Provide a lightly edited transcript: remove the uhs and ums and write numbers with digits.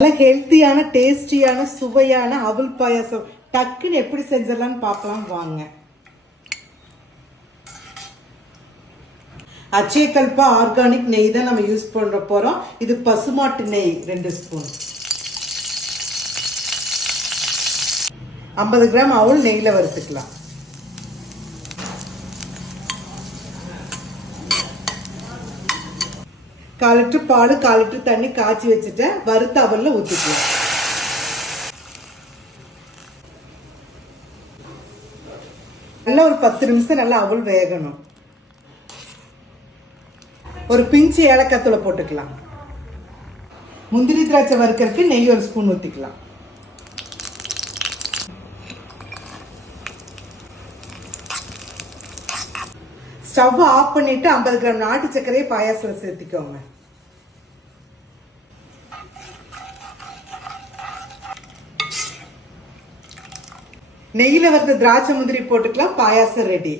நல்ல ஹெல்த்தியான டேஸ்டியான சுவையான அவல் பாயாசம் டக்குன்னு எப்படி செஞ்சிடலாம்னு பார்க்கலாம் வாங்க. அச்சயகல்பா ஆர்கானிக் நெய் தான் நம்ம யூஸ் பண்ண போறோம். இது பசுமாட்டு நெய் 2 ஸ்பூன். 50 கிராம் அவல் நெய்ல வறுத்துக்கலாம். கால் லிட்டர் பால் 1/4 லிட்டர் தண்ணி காய்ச்சி வச்சுட்டேன். வறுத்த அவல்ல ஊற்றிக்கலாம். நல்லா ஒரு 10 நிமிஷம் நல்லா அவல் வேகணும். ஒரு பிஞ்சு ஏலக்காய் தூளை போட்டுக்கலாம். முந்திரி திராட்சை வறுக்கிறதுக்கு நெய் 1 ஸ்பூன் ஊற்றிக்கலாம். ஸ்டவ் ஆஃப் பண்ணிட்டு 50 கிராம் நாட்டு சர்க்கரையை பாயாசத்தில் சேர்த்துக்கோங்க. நெய்யில வறுத்த திராட்சை முந்திரி போட்டுக்கலாம். பாயாசம் ரெடி.